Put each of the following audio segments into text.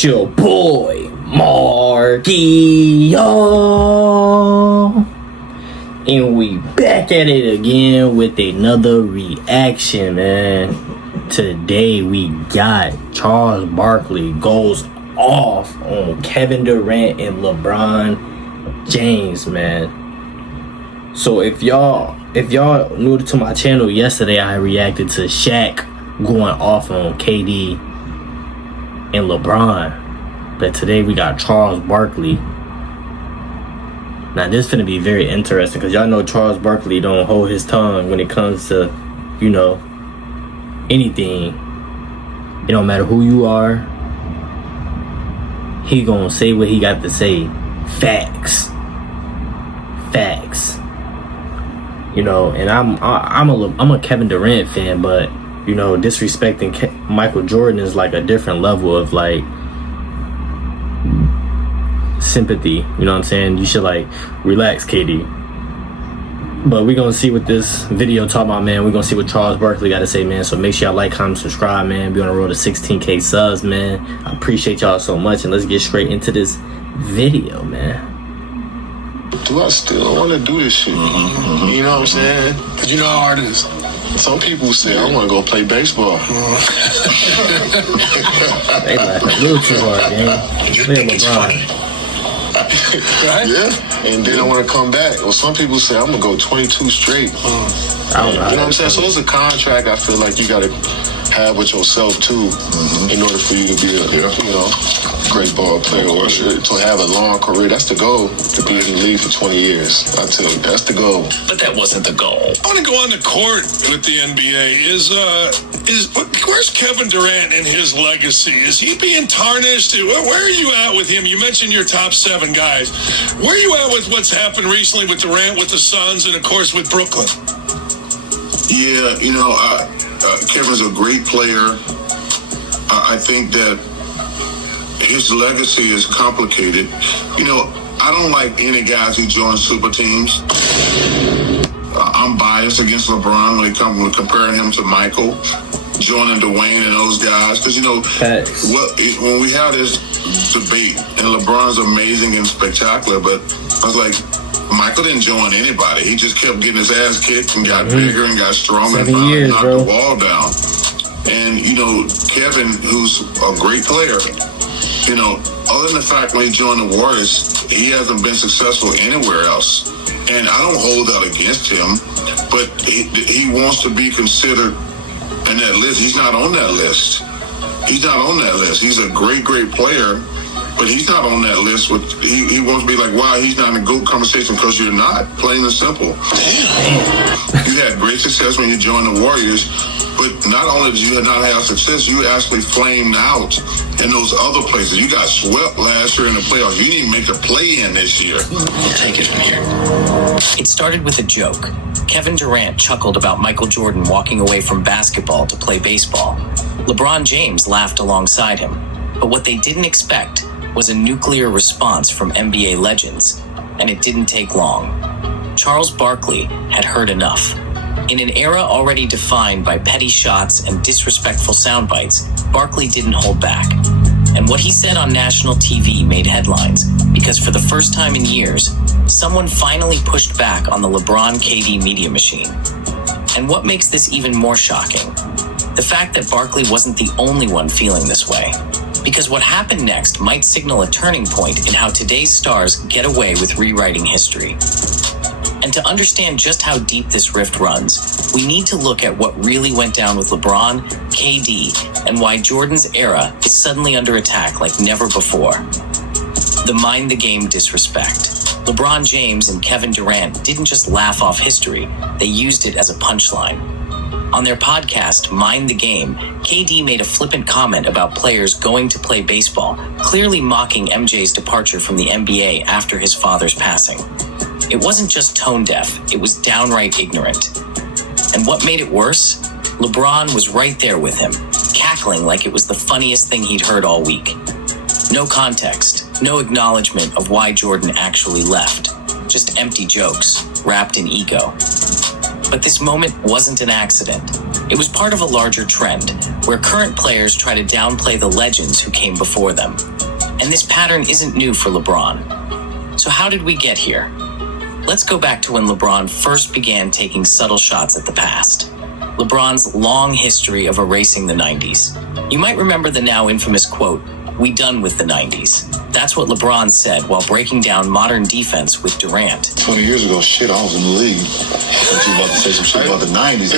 It's your boy, Marky, and we back at it again with another reaction, man. Today we got Charles Barkley goes off on Kevin Durant and LeBron James, man. So if y'all new to my channel, yesterday I reacted to Shaq going off on KD and LeBron, but today we got Charles Barkley. Now this is gonna be very interesting because y'all know Charles Barkley don't hold his tongue when it comes to, anything. It don't matter who you are, he gonna say what he got to say. Facts. And I'm a Kevin Durant fan, but disrespecting Michael Jordan is like a different level of like sympathy. You know what I'm saying? You should like relax, KD. But we're gonna see what this video talk about, man. We're gonna see what Charles Barkley got to say, man. So make sure y'all like, comment, subscribe, man. Be on the road to 16K subs, man. I appreciate y'all so much, and let's get straight into this video, man. Do I still want to do this shit? Mm-hmm. You know what I'm saying? You know how hard it is. Some people say I want to go play baseball. They like a little too hard, man. Play LeBron. Right? Yeah. And then I want to come back. Well, some people say I'm going to go 22 straight. I don't know. You know what I'm saying? So it's a contract I feel like you got to have with yourself, too, in order for you to be a, great ball player or to have a long career. That's the goal, to be in the league for 20 years. I tell you, that's the goal. But that wasn't the goal. I want to go on the court with the NBA. Where's Kevin Durant and his legacy? Is he being tarnished? Where are you at with him? You mentioned your top 7 guys. Where are you at with what's happened recently with Durant, with the Suns, and of course with Brooklyn? Yeah, Kevin's a great player. I think that his legacy is complicated. I don't like any guys who join super teams. I'm biased against LeBron when it comes to comparing him to Michael, joining Dwayne and those guys. Because, when we have this debate, and LeBron's amazing and spectacular, but I was like, Michael didn't join anybody. He just kept getting his ass kicked and got bigger and got stronger 7 and years, knocked bro. the ball down. And, Kevin, who's a great player, other than the fact when he joined the Warriors, he hasn't been successful anywhere else. And I don't hold that against him, but he wants to be considered in that list. He's not on that list. He's a great, great player, but he's not on that list. He wants to be like, wow, he's not in the GOAT conversation, because you're not, plain and simple. You had great success when you joined the Warriors, but not only did you not have success, you actually flamed out in those other places. You got swept last year in the playoffs. You didn't even make the play-in this year. We'll take it from here. It started with a joke. Kevin Durant chuckled about Michael Jordan walking away from basketball to play baseball. LeBron James laughed alongside him. But what they didn't expect was a nuclear response from NBA legends. And it didn't take long. Charles Barkley had heard enough. In an era already defined by petty shots and disrespectful sound bites, Barkley didn't hold back. And what he said on national TV made headlines, because for the first time in years, someone finally pushed back on the LeBron-KD media machine. And what makes this even more shocking? The fact that Barkley wasn't the only one feeling this way. Because what happened next might signal a turning point in how today's stars get away with rewriting history. And to understand just how deep this rift runs, we need to look at what really went down with LeBron, KD, and why Jordan's era is suddenly under attack like never before. The mind the game disrespect. LeBron James and Kevin Durant didn't just laugh off history, they used it as a punchline. On their podcast, Mind the Game, KD made a flippant comment about players going to play baseball, clearly mocking MJ's departure from the NBA after his father's passing. It wasn't just tone deaf, it was downright ignorant. And what made it worse? LeBron was right there with him, cackling like it was the funniest thing he'd heard all week. No context, no acknowledgement of why Jordan actually left. Just empty jokes, wrapped in ego. But this moment wasn't an accident. It was part of a larger trend, where current players try to downplay the legends who came before them. And this pattern isn't new for LeBron. So how did we get here? Let's go back to when LeBron first began taking subtle shots at the past. LeBron's long history of erasing the 90s. You might remember the now infamous quote, "We done with the 90s." That's what LeBron said while breaking down modern defense with Durant. 20 years ago, shit, I was in the league. You about to say some shit about the 90s.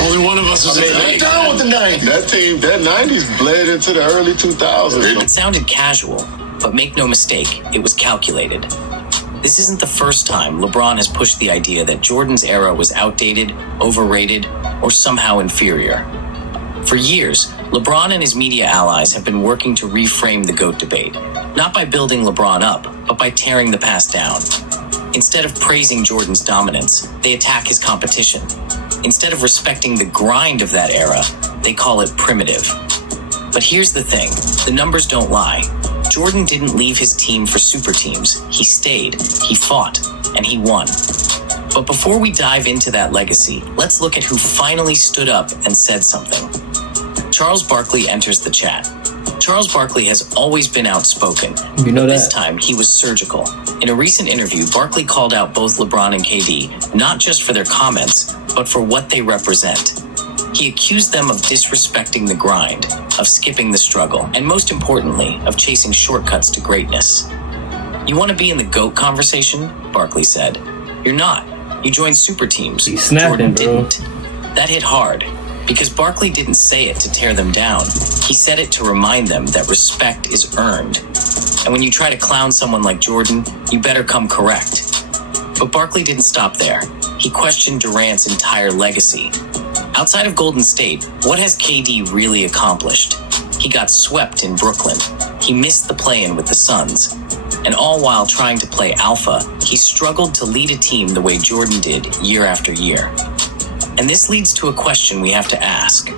Only one of us was in the I'm league. down with the 90s. That team, that 90s bled into the early 2000s. It sounded casual, but make no mistake, it was calculated. This isn't the first time LeBron has pushed the idea that Jordan's era was outdated, overrated, or somehow inferior. For years, LeBron and his media allies have been working to reframe the GOAT debate, not by building LeBron up, but by tearing the past down. Instead of praising Jordan's dominance, they attack his competition. Instead of respecting the grind of that era, they call it primitive. But here's the thing, the numbers don't lie. Jordan didn't leave his team for super teams. He stayed, he fought, and he won. But before we dive into that legacy, let's look at who finally stood up and said something. Charles Barkley enters the chat. Charles Barkley has always been outspoken. You know but that. This time, he was surgical. In a recent interview, Barkley called out both LeBron and KD, not just for their comments, but for what they represent. He accused them of disrespecting the grind, of skipping the struggle, and most importantly, of chasing shortcuts to greatness. You want to be in the GOAT conversation? Barkley said. You're not. You joined super teams. He's snapping, Jordan bro. didn't. That hit hard, because Barkley didn't say it to tear them down. He said it to remind them that respect is earned. And when you try to clown someone like Jordan, you better come correct. But Barkley didn't stop there. He questioned Durant's entire legacy. Outside of Golden State, what has KD really accomplished? He got swept in Brooklyn. He missed the play-in with the Suns. And all while trying to play alpha, he struggled to lead a team the way Jordan did year after year. And this leads to a question we have to ask.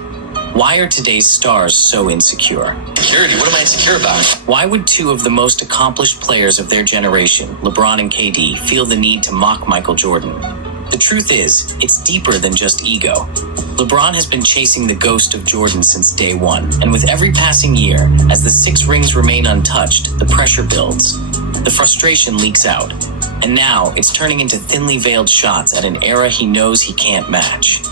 Why are today's stars so insecure? Security, what am I insecure about? Why would two of the most accomplished players of their generation, LeBron and KD, feel the need to mock Michael Jordan? The truth is, it's deeper than just ego. LeBron has been chasing the ghost of Jordan since day one, and with every passing year, as the 6 rings remain untouched, the pressure builds. The frustration leaks out, and now it's turning into thinly veiled shots at an era he knows he can't match.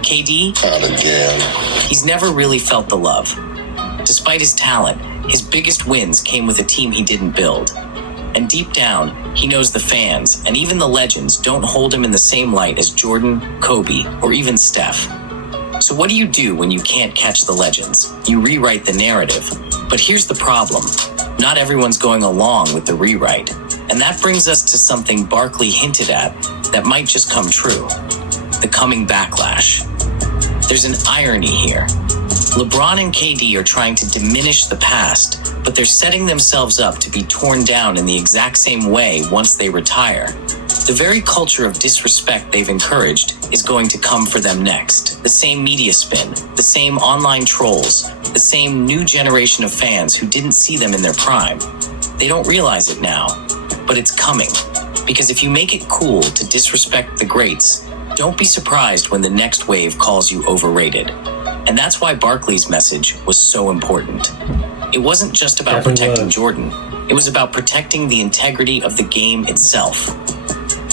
KD? Not again. He's never really felt the love. Despite his talent, his biggest wins came with a team he didn't build. And deep down, he knows the fans, and even the legends, don't hold him in the same light as Jordan, Kobe, or even Steph. So what do you do when you can't catch the legends? You rewrite the narrative. But here's the problem. Not everyone's going along with the rewrite. And that brings us to something Barkley hinted at that might just come true. The coming backlash. There's an irony here. LeBron and KD are trying to diminish the past, but they're setting themselves up to be torn down in the exact same way once they retire. The very culture of disrespect they've encouraged is going to come for them next. The same media spin, the same online trolls, the same new generation of fans who didn't see them in their prime. They don't realize it now, but it's coming. Because if you make it cool to disrespect the greats, don't be surprised when the next wave calls you overrated. And that's why Barkley's message was so important. It wasn't just about protecting Jordan. It was about protecting the integrity of the game itself.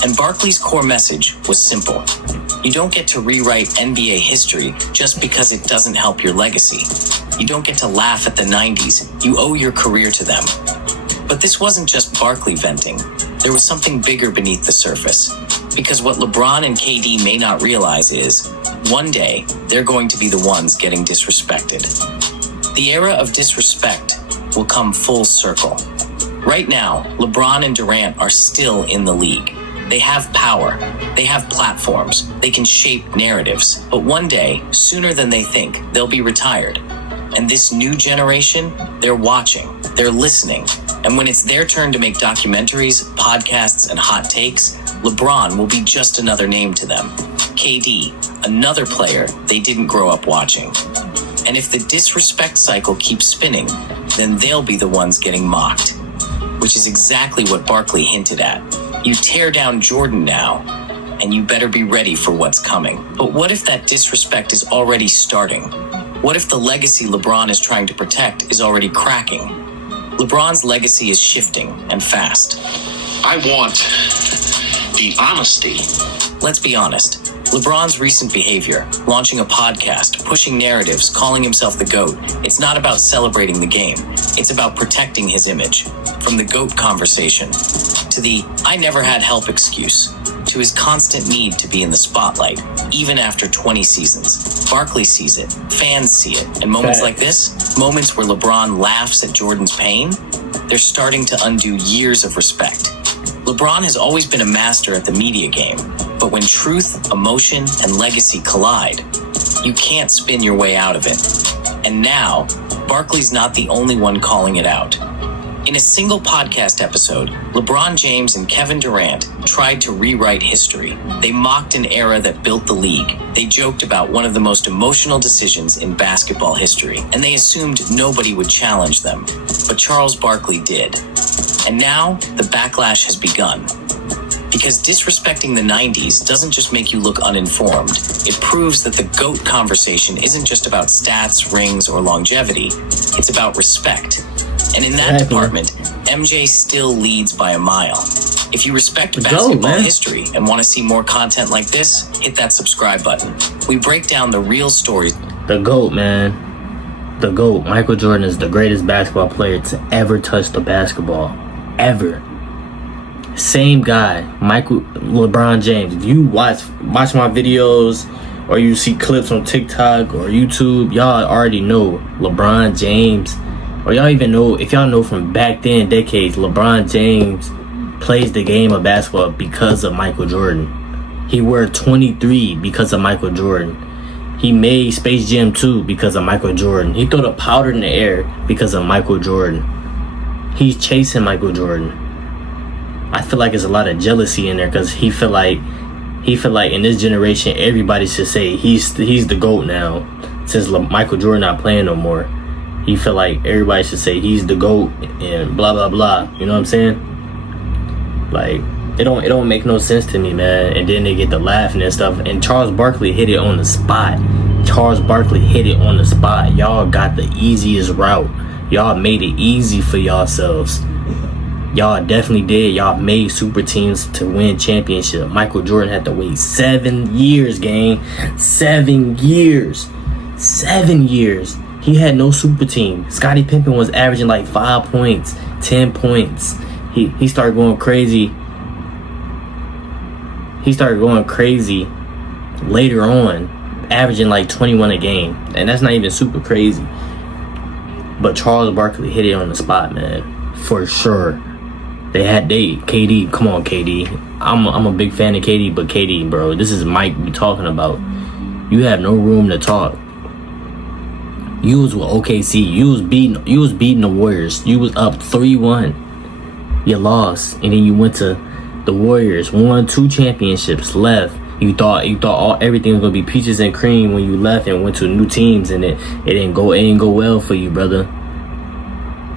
And Barkley's core message was simple. You don't get to rewrite NBA history just because it doesn't help your legacy. You don't get to laugh at the 90s. You owe your career to them. But this wasn't just Barkley venting. There was something bigger beneath the surface. Because what LeBron and KD may not realize is, one day, they're going to be the ones getting disrespected. The era of disrespect will come full circle. Right now, LeBron and Durant are still in the league. They have power. They have platforms. They can shape narratives. But one day, sooner than they think, they'll be retired. And this new generation, they're watching. They're listening. And when it's their turn to make documentaries, podcasts, and hot takes, LeBron will be just another name to them. KD, another player they didn't grow up watching. And if the disrespect cycle keeps spinning, then they'll be the ones getting mocked. Which is exactly what Barkley hinted at. You tear down Jordan now, and you better be ready for what's coming. But what if that disrespect is already starting? What if the legacy LeBron is trying to protect is already cracking? LeBron's legacy is shifting, and fast. I want the honesty. Let's be honest. LeBron's recent behavior, launching a podcast, pushing narratives, calling himself the GOAT, it's not about celebrating the game. It's about protecting his image. From the GOAT conversation, to the "I never had help" excuse, to his constant need to be in the spotlight, even after 20 seasons. Barkley sees it, fans see it, and moments like this, moments where LeBron laughs at Jordan's pain, they're starting to undo years of respect. LeBron has always been a master at the media game, but when truth, emotion, and legacy collide, you can't spin your way out of it. And now, Barkley's not the only one calling it out. In a single podcast episode, LeBron James and Kevin Durant tried to rewrite history. They mocked an era that built the league. They joked about one of the most emotional decisions in basketball history, and they assumed nobody would challenge them. But Charles Barkley did. And now, the backlash has begun. Because disrespecting the 90s doesn't just make you look uninformed. It proves that the GOAT conversation isn't just about stats, rings, or longevity. It's about respect. And in that department, MJ still leads by a mile. If you respect basketball history and want to see more content like this, hit that subscribe button. We break down the real stories. The GOAT, man. The GOAT. Michael Jordan is the greatest basketball player to ever touch the basketball. Ever. Same guy, LeBron James. If you watch my videos or you see clips on TikTok or YouTube, y'all already know LeBron James. Or y'all even know, if y'all know from back then, decades, LeBron James plays the game of basketball because of Michael Jordan. He wore 23 because of Michael Jordan. He made Space Jam 2 because of Michael Jordan. He threw the powder in the air because of Michael Jordan. He's chasing Michael Jordan. I feel like there's a lot of jealousy in there because he feel like in this generation everybody should say he's the GOAT now, since Michael Jordan not playing no more. He feel like everybody should say he's the GOAT and blah blah blah. You know what I'm saying? Like it don't make no sense to me, man. And then they get to laughing and stuff. And Charles Barkley hit it on the spot. Y'all got the easiest route. Y'all made it easy for yourselves. Y'all definitely did. Y'all made super teams to win championship. Michael Jordan had to wait 7 years, gang. 7 years. 7 years. He had no super team. Scottie Pippen was averaging like 5 points, 10 points. He started going crazy. He started going crazy later on, averaging like 21 a game. And that's not even super crazy. But Charles Barkley hit it on the spot, man. For sure. KD, come on, KD. I'm a big fan of KD, but KD, bro, this is Mike we talking about. You have no room to talk. You was with OKC. You was beating the Warriors. You was up 3-1. You lost, and then you went to the Warriors. Won 2 championships. Left. You thought everything was gonna be peaches and cream when you left and went to new teams, and it didn't go well for you, brother.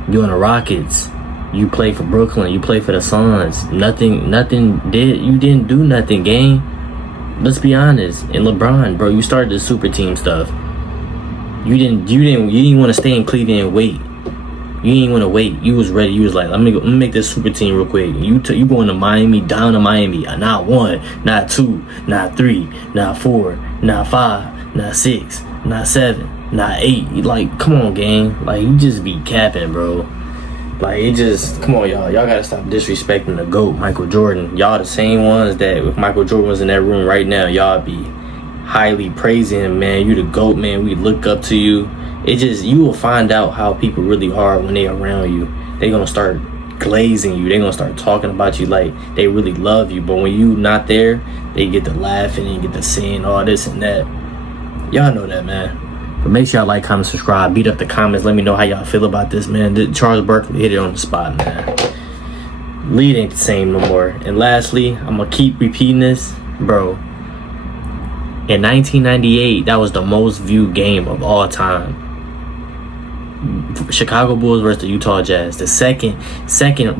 You on the Rockets. You play for Brooklyn. You play for the Suns. You didn't do nothing, gang. Let's be honest. And LeBron, bro, you started the super team stuff. You didn't want to stay in Cleveland and wait. You didn't want to wait. You was ready. You was like, let me make this super team real quick. You going to Miami, down to Miami. Not 1, not 2, not 3, not 4, not 5, not 6, not 7, not 8. Like, come on, gang. Like, you just be capping, bro. Like, come on, y'all. Y'all gotta stop disrespecting the GOAT, Michael Jordan. Y'all the same ones that if Michael Jordan was in that room right now, y'all be highly praising him, man. You the GOAT, man. We look up to you. You will find out how people really are when they around you. They gonna start glazing you. They gonna start talking about you like they really love you. But when you not there, they get to laughing and get to saying all this and that. Y'all know that, man. But make sure y'all like, comment, subscribe, beat up the comments. Let me know how y'all feel about this, man. Charles Barkley hit it on the spot, man. Lead ain't the same no more. And lastly, I'm going to keep repeating this. Bro, in 1998, that was the most viewed game of all time. Chicago Bulls versus the Utah Jazz. The second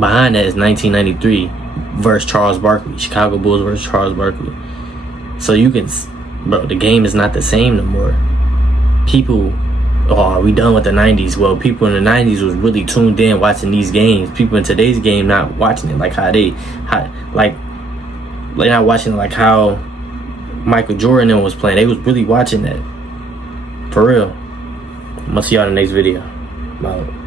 behind that is 1993 versus Charles Barkley. Chicago Bulls versus Charles Barkley. So you can, bro, the game is not the same no more. People, oh, we done with the 90s. Well, people in the 90s was really tuned in watching these games. People in today's game not watching it like like not watching like how Michael Jordan was playing. They was really watching that. For real. I'm gonna see y'all in the next video. Bye.